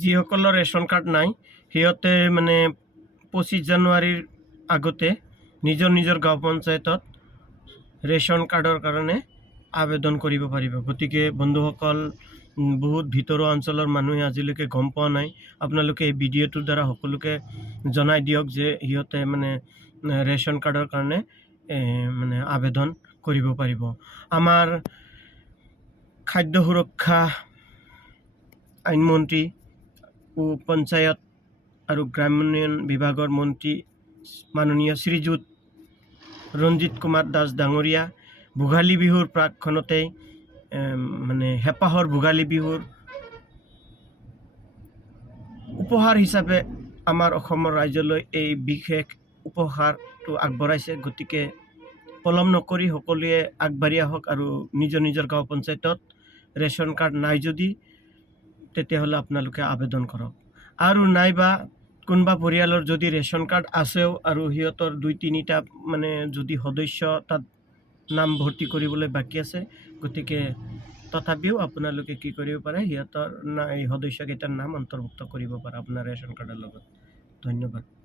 যিসকলৰ ration card নাই সিহঁতে মানে 25 জানুৱাৰীৰ আগতে নিজৰ নিজৰ গাঁও পঞ্চায়তত ৰেচন কাৰ্ডৰ কাৰণে আবেদন কৰিব পাৰিব। গতিকে বন্ধুসকল, বহুত ভিতৰুৱা অঞ্চলৰ মানুহে আজিলৈকে গম পোৱা নাই। আপোনালোকে এই ভিডিঅ'টোৰ দ্বাৰা সকলোকে জনাই দিয়ক যে সিহঁতে মানে ৰেচন কাৰ্ডৰ কাৰণে মানে আবেদন কৰিব পাৰিব। আমাৰ খাদ্য সুৰক্ষা আইনমন্ত্ৰী ও পঞ্চায়ত আৰু গ্ৰামোন্নয়ন বিভাগৰ মন্ত্ৰী মাননীয় শ্ৰীযুত ৰঞ্জিত কুমাৰ দাস ডাঙৰীয়া ভোগালী বিহুৰ প্ৰাকক্ষণতেই মানে হেঁপাহৰ ভোগালী বিহুৰ উপহাৰ হিচাপে আমাৰ অসমৰ ৰাজ্যলৈ এই বিশেষ উপহাৰটো আগবঢ়াইছে। গতিকে পলম নকৰি সকলোৱে আগবাঢ়ি আহক আৰু নিজৰ নিজৰ গাঁও পঞ্চায়তত ৰেচন কাৰ্ড নাই যদি তেতিয়াহ'লে আপোনালোকে আবেদন কৰক। আৰু নাইবা কোনোবা পৰিয়ালৰ যদি ৰেচন কাৰ্ড আছেও আৰু সিহঁতৰ 2-3টা মানে যদি সদস্য তাত নাম ভৰ্তি কৰিবলৈ বাকী আছে, গতিকে তথাপিও আপোনালোকে কি কৰিব পাৰে, সিহঁতৰ এই সদস্যকেইটাৰ নাম অন্তৰ্ভুক্ত কৰিব পাৰে আপোনাৰ ৰেচন কাৰ্ডৰ লগত। ধন্যবাদ।